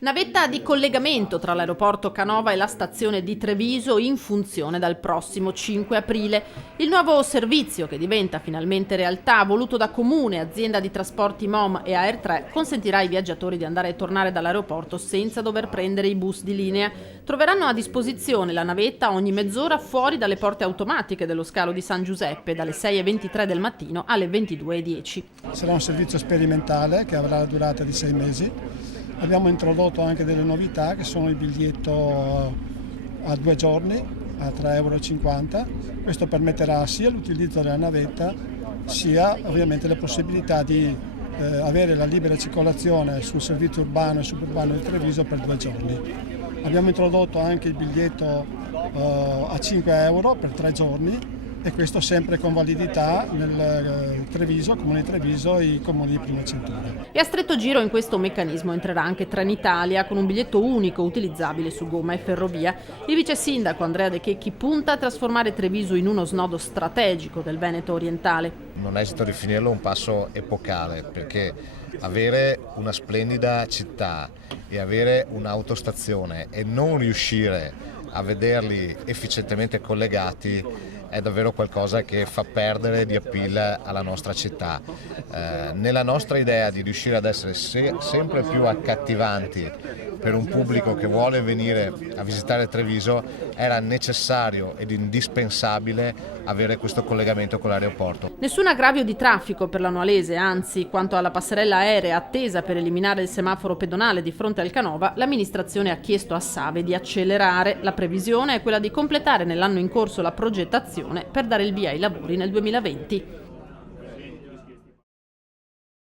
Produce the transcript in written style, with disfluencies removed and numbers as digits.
Navetta di collegamento tra l'aeroporto Canova e la stazione di Treviso in funzione dal prossimo 5 aprile. Il nuovo servizio, che diventa finalmente realtà, voluto da Comune, azienda di trasporti MOM e AR3, consentirà ai viaggiatori di andare e tornare dall'aeroporto senza dover prendere i bus di linea. Troveranno a disposizione la navetta ogni mezz'ora fuori dalle porte automatiche dello scalo di San Giuseppe, dalle 6:23 del mattino alle 22:10. Sarà un servizio sperimentale che avrà la durata di 6 mesi. Abbiamo introdotto anche delle novità che sono il biglietto a 2 giorni a 3,50 €. Questo permetterà sia l'utilizzo della navetta sia ovviamente la possibilità di avere la libera circolazione sul servizio urbano e suburbano di Treviso per 2 giorni. Abbiamo introdotto anche il biglietto a 5 € per 3 giorni. E questo sempre con validità nel Treviso, Comune di Treviso e i comuni di prima cintura. E a stretto giro in questo meccanismo entrerà anche Trenitalia con un biglietto unico utilizzabile su gomma e ferrovia. Il vice sindaco Andrea De Checchi punta a trasformare Treviso in uno snodo strategico del Veneto orientale. Non esito a definirlo un passo epocale, perché avere una splendida città e avere un'autostazione e non riuscire a vederli efficientemente collegati è davvero qualcosa che fa perdere di appeal alla nostra città. Nella nostra idea di riuscire ad essere sempre più accattivanti per un pubblico che vuole venire a visitare Treviso, era necessario ed indispensabile avere questo collegamento con l'aeroporto. Nessun aggravio di traffico per la Nualese, anzi, quanto alla passerella aerea attesa per eliminare il semaforo pedonale di fronte al Canova, l'amministrazione ha chiesto a Save di accelerare. La previsione è quella di completare nell'anno in corso la progettazione per dare il via ai lavori nel 2020.